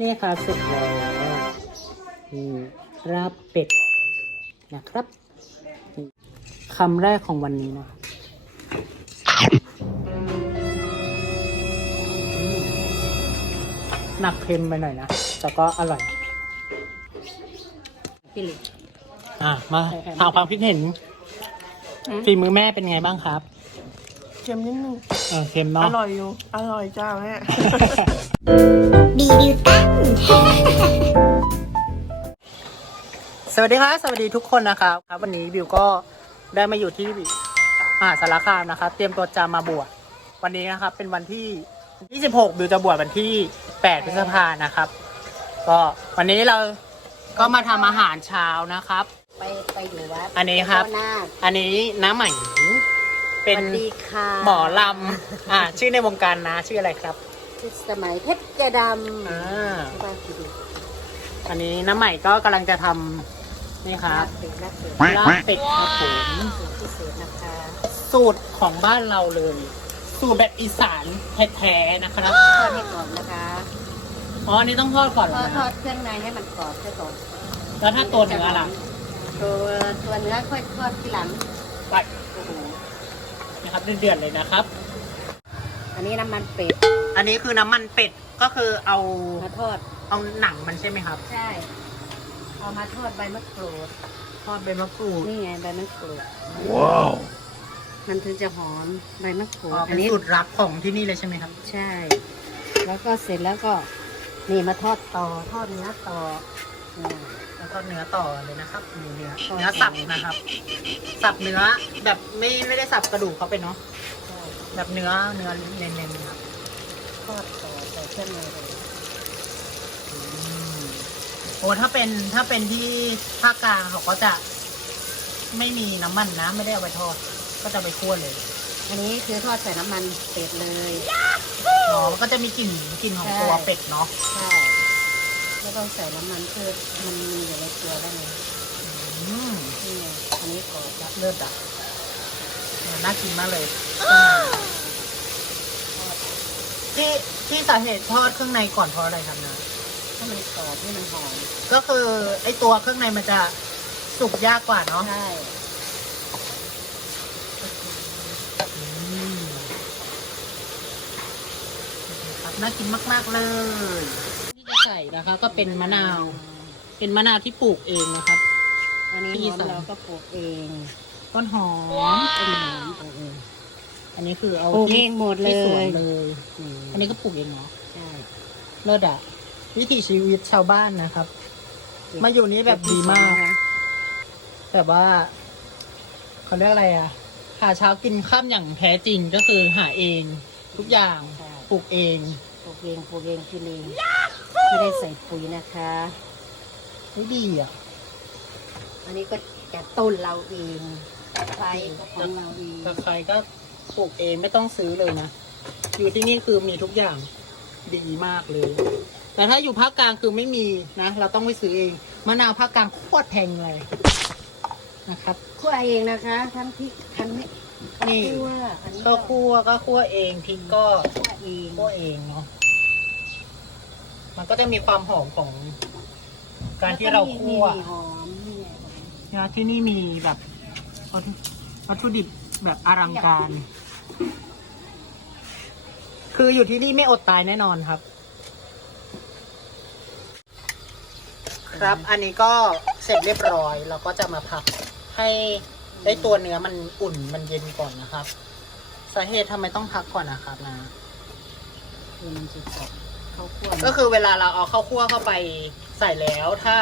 นี่ค่ะเสร็จแล้วนี่ราบเป็ดนะครับนี่คำแรกของวันนี้นะอืมหนักเค็มไปหน่อยนะ แต่ก็อร่อยพี่ลิอะ มาถามความคิดเห็นฝีมือแม่เป็นไงบ้างครับ เค็มนิดนึง เออเค็มอเนาะร่อยอยู่ อร่อยจ้าแม่รีวิวตั้ง สวัสดีครับสวัสดีทุกคนนะครับครับ วันนี้บิวก็ได้มาอยู่ที่มหาสารคามนะครับ เตรียมตัวจะมาบวชวันนี้นะครับ เป็นวันที่ 26 บิวจะบวชวันที่ 8 พฤษภานะครับ ก็วันนี้เราก็มาทำอาหารเช้านะครับ ไปไปอยู่วัดอันนี้ครับเจ้านาคอันนี้น้าใหม่เป็นสวัสดีค่ะหมอลำอ่าชื่อในวงการนะชื่ออะไรครับ ที่สมัยเพชรจะดำอ่าบ้านพี่ดิอันนี้น้าใหม่ก็กำลังจะทำนี่ครับเป็ดลาบเป็ดลาบเป็ดครับผมสูตรพิเศษนะคะสูตรของบ้านเราเลย สูตรแบบอีสานแท้ๆนะครับทอดให้กรอบนะคะอ๋ออันนี้ต้องทอดก่อนทเหรออดทอดเครื่องในให้มันกรอบซะก่อนแล้วถ้าตัวเนื้อล่ะตัวตัวเนื้อค่อยทอดทีหลังไปโอ้โหนะครับเดือดๆเลยนะครับ อันนี้น้ำมันเป็ด อันนี้คือน้ำมันเป็ดก็คือเอามาทอด เอาหนังมันใช่ไหมครับ ใช่ เอามาทอดใบมะกรูด ทอดใบมะกรูดนี่ไงใบมะกรูด ว้าว มันถึงจะหอมใบมะกรูอ๋ดอเป็นสูตรลับของที่นี่เลยใช่ไหมครับ ใช่ แล้วก็เสร็จแล้วก็นี่มาทอดต่อทอดเนื้อต่ออ่าแล้วก็เนื้อต่อเลยนะครับมีเนื้อต่อ เนื้อสับนะครับ สับเนื้อแบบไม่ไม่ได้สับกระดูกเขาไปเนาะใช่แบบเนื้อเนื้อเน้นๆครับ ทอดต่อใส่เครื่องในเลยโอ้ถ้าเป็นถ้าเป็นที่ภาคกลางเขาก็จะไม่มีน้ำมันนะ ไม่ได้เอาไปทอด ก็จะไปคั่วเลยอันนี้คือทอดใส่น้ำมันเป็ดเลยอ๋อมันก็จะมีกลิ่นกลิ่นของใช่ตัวเป็ดเนาะใช่ไม่ต้องใส่น้ำมันคือมันมีอยู่ในตัวแล้วไงอืมนี่ไงอันนี้กรอบแล้วเลิศอะน่ากินมากเลย ที่ที่สาเหตุทอดเครื่องในก่อนเพราะอะไรครับนะ ถ้ามันกรอบนี่มันหอมก็คือไอตัวเครื่องในมันจะสุกยากกว่าเนาะใช่อืมครับน่ากินมาก ๆ เลย ที่จะใส่นะคะ ก็เป็นมะนาว เป็นมะนาวที่ปลูกเองนะครับ อันนี้ที่หอมใส่เราก็ปลูกเอง ต้นหอม ต้นหอมปลูกเองอันนี้คือเอาปลูกที่เองหมดเลที่สวนย เลยอืมอันนี้ก็ปลูกเองเนาะใช่ เลิศอะวิถีชีวิตชาวบ้านนะครับมาอยู่นี้แบบดีมากนะแบบว่าเขาเรียกอะไรอะหาเช้ากินข้ามอย่างแท้จริงก็คือหาเอง ทุกอย่างใช่ ปลูกเอง ปลูกเองปลูกเองกินเองไม่ได้ใส่ปุ๋ยนะคะ ไม่ดีอะอันนี้ก็จากต้นเราเองไฟก็ของเราเองแต่ใครก็ ปลูกเองไม่ต้องซื้อเลยนะ อยู่ที่นี่คือมีทุกอย่างดีมากเลย แต่ถ้าอยู่ภาคกลางคือไม่มีนะ เราต้องไปซื้อเอง มะนาวภาคกลางโคตรแพงเลยนะครับคั่วเองนะคะ ทั้งพริกทั้งนี่นี่คั่วอันนี้ก็คั่วก็คั่วเองพริกก็คั่วเองคั่วเองเนาะมันก็จะมีความหอมของ การที่เราคั่วแล้ก็มีหอมนี่ไงนะที่นี่มีแบบวัตถุวัตถุดิบ แบบอลังการ คืออยู่ที่นี่ไม่อดตายแน่นอนครับ ครับอันนี้ก็เสร็จเรียบร้อยเราก็จะมาพักให้ได้ตัวเนื้อมันอุ่นมันเย็นก่อนนะครับสาเหตุทำไมต้องพักก่อนนะครับนะคือมันจะกรอบข้าวคั่วก็คือเวลาเราเอาข้าวคั่วเข้าไปใส่แล้ว ถ้า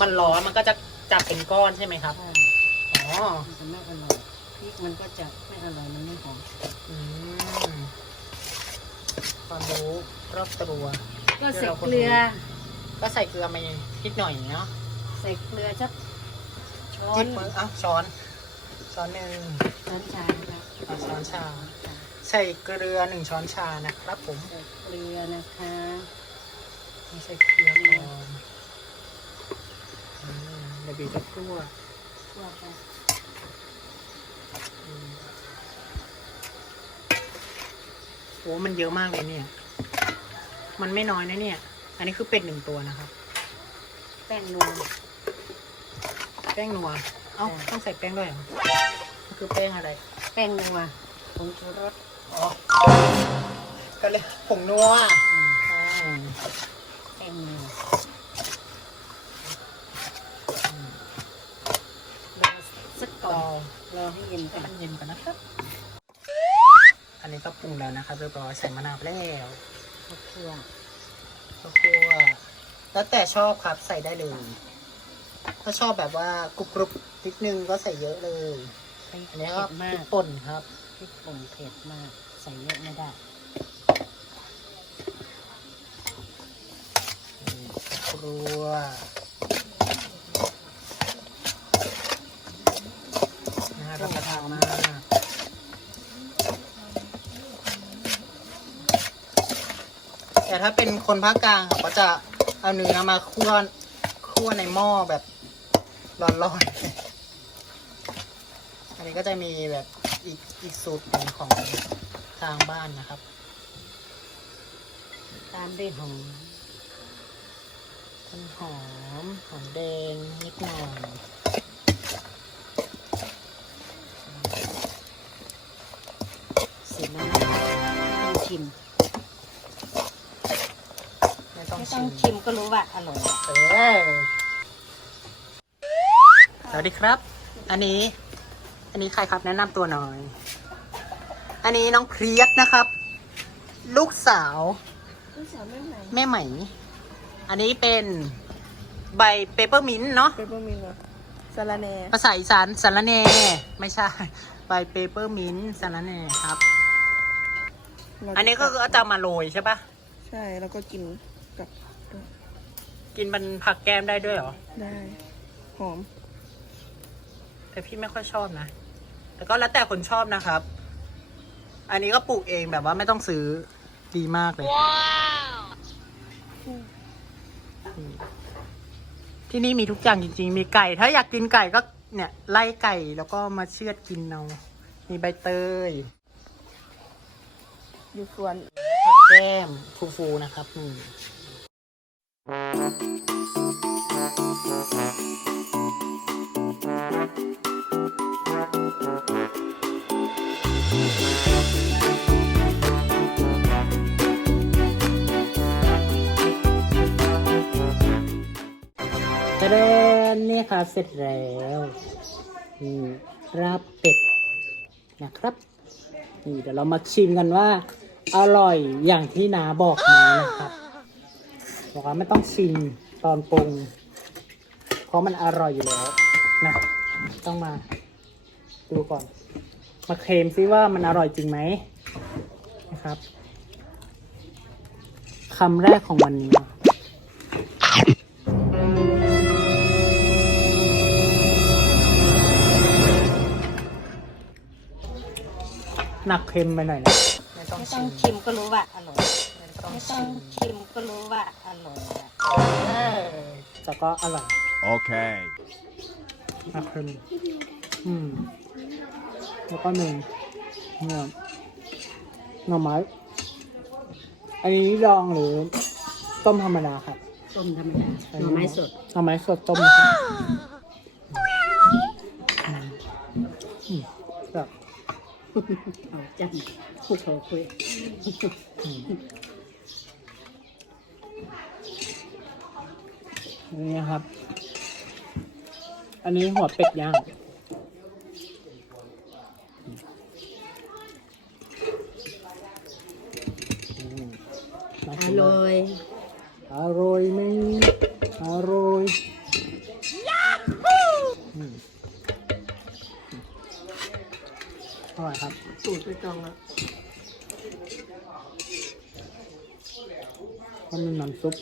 มันร้อนมันก็จะจับเป็นก้อนใช่ไหมครับใช่อ๋อ มันจะไม่อร่อยพริกมันก็จะไม่อร่อยมันไม่หอมอืมความรู้รอบตัวก็ใส่เกลือ ก็ใส่เกลือมานิดหน่อยเนาะใส่เกลือสักช้อจิ้นมมืออะช้อนช้อนหนึ่งช้อนชานะครับอะช้อนชา ใส่เกลือหนึ่งช้อนชานะครับผมใส่เกลือนะคะไม่ใส่เกลือก่อนอืมเดี๋ยวบีจะคั่วคั่วไปอืม โอ้มันเยอะมากเลยเนี่ย มันไม่น้อยนะเนี่ย อันนี้คือเป็ดหนึ่งตัวนะครับ แป้งนัวแป้งนัว เอ้าใช่ต้องใส่แป้งด้วยเหรอมันคือแป้งอะไร แป้งนัวผงชูรสอ๋อก็เลยผงนัวอืมอืมแป้งนัวรอสักก่ ต่ ออนรอให้เย็นให้ก่อนมันเย็นก่อนนะครับ อันนี้ก็ปรุงแล้วนะครับเรียบร้อยใส่มะนาวไปแล้วข้าวคั่วข้าวคั่วแล้วแต่ชอบครับใส่ได้เลย ถ้าชอบแบบว่ากรุบกรุบๆนิดนึงก็ใส่เยอะเลย พริกอันนี้เผ็ก็ดมาพริกกป่นครับ พริกป่นเผ็ดมาก ใส่เยอะไม่ได้ครัวน่ารับประทานมาก แต่ ถ้าเป็นคนภาคกลางเขาก็จะเอาเนื้อมาคั่วคั่วในหม้อแบบร้อนๆ อันนี้ก็จะมีแบบอีกอีกสูตรหนึ่งของทางบ้านนะครับ ตามด้วยหอมต้นหอมหอมแดงนิดหน่อยเสร็จแล้วนะคะไม่ต้องชิม ไม่ ต้องไม่ต้ชิองมชิมก็รู้ว่าอร่อยอะเออสวัสดีครับ อันนี้ อันนี้ใครครับแนะนำตัวหน่อย อันนี้น้องเครียดนะครับ ลูกสาว ลูกสาวแม่ไหนแม่ไหม อันนี้เป็นใบเปเปอร์มินต์เนาะ เปเปอร์มิลล์สาระแหน่ภาษาอีสานสารแหนไม่ใช่ ใบเปเปอร์มินต์สารแหนครับ อันนี้ก็คือเอาจะเอามาโรยใช่ปะใช่ แล้วก็กินกับ กินเป็นผักแก้มได้ด้วยเหรอ ได้ หอม แต่พี่ไม่ค่อยชอบนะ แต่ก็แล้วแต่คนชอบนะครับ อันนี้ก็ปลูกเองแบบว่าไม่ต้องซื้อดีมากเลย ที่นี่มีทุกอย่างจริง ๆ มีไก่ ถ้าอยากกินไก่ก็เนี่ย ไล่ไก่แล้วก็มาเชือดกินเอา มีใบเตย อยู่ส่วนผักแก้มฟูๆนะครับนี่ก ระเด็นนี่ครับเสร็จแล้วนี่ราบเป็ดนะครับ นี่เดี๋ยวเรามาชิมกันว่า อร่อยอย่างที่นาบอกมานะครับ บอกว่าไม่ต้องชิมตอนปรุง เพราะมันอร่อยอยู่แล้วนะต้องมาดูก่อน มาเคลมซิว่ามันอร่อยจริงไหมนะครับคำแรกของวันนี้หนักเค็มไปหน่อยนะไม่ต้องชิมชิมก็รู้ว่าอร่อย ไม่ต้องไม่ต้ชิองมชิมก็รู้ว่าอร่อยอะเออแต่ก็อร่อย Okay. หนักเค็มอืม แล้วก็หนึ่งเนี่ยหน่อไม้ อันนี้ดองหรือ ต้มธรรมดาครับต้มธรรมดาหน่อไม้สดหน่อไม้สดต้มครับอืมอืมแบบเอาจังคุกเขาคุย อืมนี่ครับ อันนี้หัวเป็ดย่างอืมน่าอกินมากร่อย อร่อยไหมอร่อยอืมอร่อยครับ สูตรไปจองแล้วก็มีน้ำซุป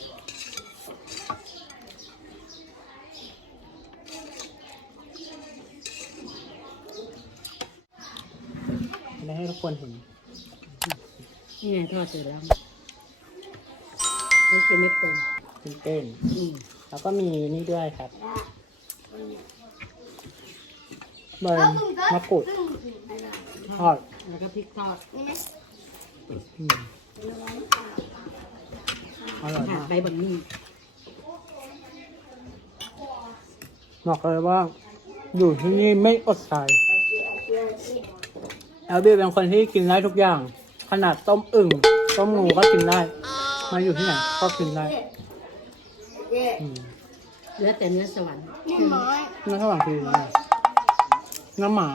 จะได้ให้ทุก คนเห็นนี่ไงทอดเสร็จแล้วนี่คือไม่ปรุงเป็นเต้นอืมแล้วก็มีนี่ด้วยครับใบมะกรูดทอดแล้วก็พริกทอดอืมหอร่อยค่ะมากใบบักมี่บอกเลยว่า อยู่ที่นี่ไม่อดตาย แอลบี้เป็นคนที่กินได้ทุกอย่าง ขนาดต้มอึ่งต้มงูก็กินได้ มาอยู่ที่ไหนก็กินได้อืมเหลือแต่เนื้อสวรรค์เนื้อข้าวหวานคืออะไรเนื้อหมา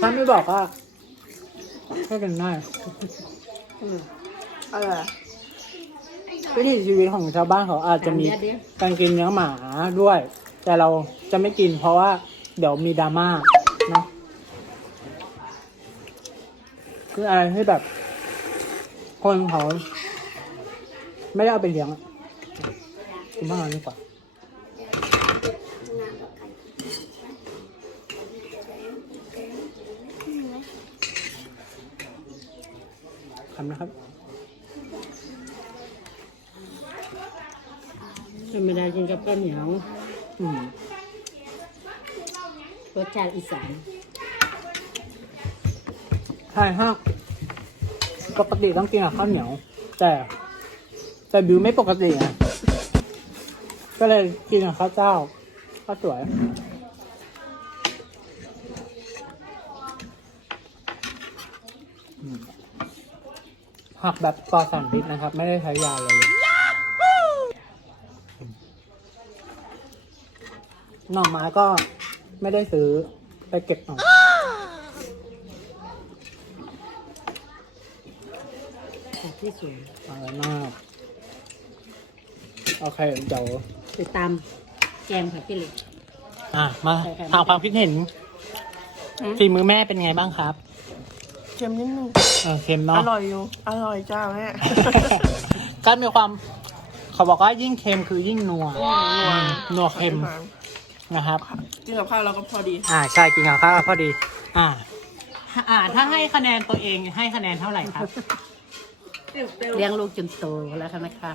ถ้าไม่บอกว่าก็กินได้อะไร วิถีชีวิตของชาวบ้านเขาอาจจะมีเดี๋ยวการกินเนื้อหมาด้วย แต่เราจะไม่กินเพราะว่า เดี๋ยวมีดราม่าเนาะคืออะไรที่แบบ คนเขาไม่ได้เอาไปเลี้ยงอะกินบ้างดีกว่าคำนะครับธรรมดากินกับข้าวเหนียวอืม รสชาติอีสานใช่ฮะปกติต้องกินกับข้าวเหนียว แต่ แต่บิวไม่ปกติอะก็เลยกินกับข้าวเจ้าข้าวสวยอืมผักแบบปลอดสารพิษนะครับ ไม่ได้ใช้ยาเลย หน่อไม้ก็ ไม่ได้ซื้อไปเก็บหน่อผักที่สวยอร่อยมากโอเคเดี๋ยวติดตามแกงผักที่เหล็ก อะ มาใช่ครับถามความคิดเห็นฝีมือแม่เป็นไงบ้างครับ เค็มนิดนึงเออเค็มอเนาะ ร่อยอยู่ อร่อยจ้าแม่ ก็มีความ เขาบอกว่ายิ่งเค็มคือยิ่งนัวนัวอืมนัวเค็มนะครับ กินกับข้าวเราก็พอดี อ่าใช่กินกับข้าวพอดี อ่า อ่า ถ้าให้คะแนนตัวเองให้คะแนนเท่าไหร่ครับ เลี้ยงลูกจนโตแล้วค่ะนะคะ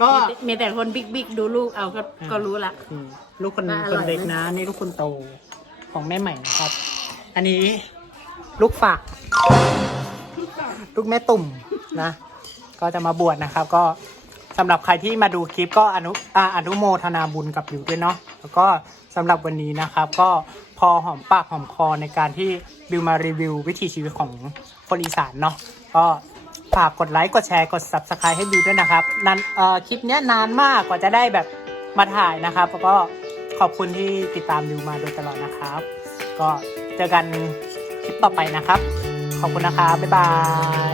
ก็มีแต่คนบิ๊กบิ๊กๆดูลูกเอาก็ก็รู้ละ อืมลูกคนว่าอคร่อนยไหม เล็กนะ นี่ลูกคนโตของแม่ใหม่นะครับ อันนี้ลูกฝาก ลูกแม่ตุ่มนะ ก็จะมาบวชนะครับ ก็ สำหรับใครที่มาดูคลิปก็อนุอาอนุโมทนาบุญกับอยู่ด้วยเนาะแล้วก็สำหรับวันนี้นะครับ ก็พอหอมปากหอมคอในการที่บิวมารีวิว วิถีชีวิตของคนอีสานเนาะก็ฝากกดไลค์กดแชร์กด subscribe ให้บิวด้วยนะครับนั้นคลิปนี้นานมากกว่าจะได้แบบมาถ่ายนะครับ แล้วก็ขอบคุณที่ติดตามบิวมาโดยตลอดนะครับ ก็เจอกันคลิปต่อไปนะครับ ขอบคุณนะครับบ๊ายบาย